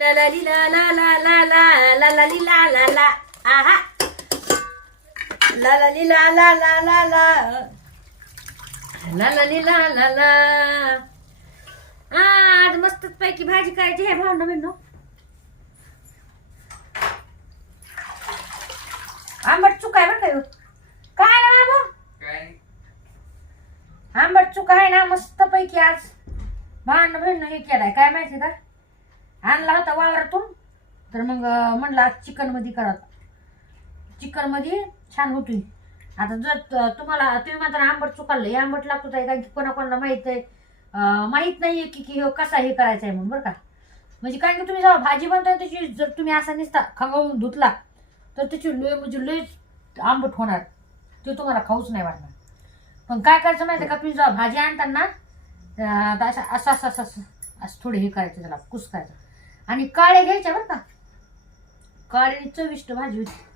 ला ला ली ला ला ला ला ला ला ला ली ला ला ला आहा ला ला ली ला ला ला ला ला ला ला ली ला आज मस्त पैकी भाजी करायची आहे भावना म्हणून आंबट चुका आहे बरं का ह्यो. काय ना बाबू? काय आंबट चुका आहे ना मस्त पैकी आज भिंड हे केलाय काय माहिती का? आणला होता वावरातून. तर मग म्हणला म्हणलं आज चिकनमध्ये करा. चिकनमध्ये छान होती आता जर त- तुम्हाला तुम्ही म्हणता आंबट चुकाललं हे आंबट लागतो आहे कारण की कोणाकोणाला माहीत आहे. माहीत नाही आहे की की हो कसा हे करायचा आहे म्हणून बरं का. म्हणजे कारण की तुम्ही जेव्हा भाजी बनताय त्याची जर तुम्ही असा निसता खंगावून धुतला तर त्याची लय म्हणजे लयच आंबट होणार. ते तुम्हाला खाऊच नाही वाटणार. पण काय करायचं माहिती आहे का तुम्ही जेव्हा भाजी आणताना तर असं असं असं असं असं असं थोडे हे करायचं त्याला कुस करायचं आणि काळे घ्यायच्या बरं का? काळे चविष्ट भाजी होती.